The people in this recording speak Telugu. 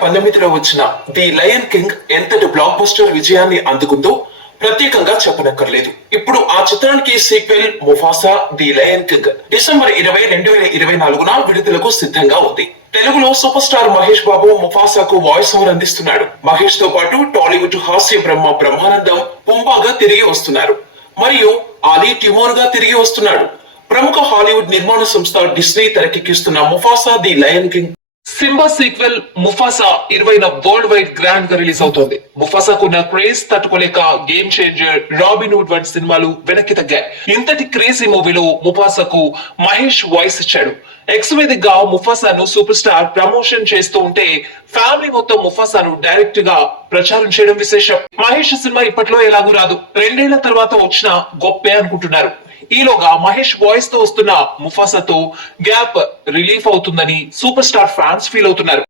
2019లో వచ్చిన ది లయన్ కింగ్ ఎంతటి బ్లాక్ బస్టర్ విజయాన్ని అందుకుందో ప్రత్యేకంగా చెప్పనక్కర్లేదు. ఇప్పుడు ఆ చిత్రానికి sequel Mufasa the lion king December 20, 2024న విడుదలకు సిద్ధంగా ఉంది. తెలుగులో super star Mahesh Babu ముఫాసాకు voice over అందిస్తున్నాడు. మహేష్ తో పాటు టాలీవుడ్ హాస్య బ్రహ్మానందం పుంబాగా తిరిగి వస్తున్నారు. మరియు ఆలీ టిమోన్ గా తిరిగి వస్తున్నాడు. ప్రముఖ హాలీవుడ్ నిర్మాణ సంస్థ డిస్నీ తెరకెక్కిస్తున్న Mufasa the lion king Simba sequel Mufasa 20న వరల్డ్ వైడ్ గ్రాండ్ గా రిలీజ్ అవుతోంది. ముఫాసాకున్న క్రేజ్ తట్టుకోలేక గేమ్ చేంజర్, రాబిన్ హుడ్ వంటి సినిమాలు వెనక్కి తగ్గాయి. ఇంతటి క్రేజీ మూవీలో ముఫాసాకు మహేష్ వాయిస్ ఇచ్చాడు. ఎక్స్ వేదికగా ముఫాసాను సూపర్ స్టార్ ప్రమోషన్ చేస్తూ ఉంటే ఫ్యామిలీ మొత్తం ముఫాసాను డైరెక్ట్ గా ప్రచారం చేయడం విశేషం. మహేష్ సినిమా ఇప్పట్లో ఎలాగూ రాదు, 2 ఏళ్ల తర్వాత వచ్చిన గొప్పే అనుకుంటున్నారు. ఈలోగా మహేష్ వాయిస్ తో వస్తున్న ముఫాసాతో గ్యాప్ రిలీఫ్ అవుతుందని సూపర్ స్టార్ ఫ్యాన్స్ ఫీల్ అవుతున్నారు.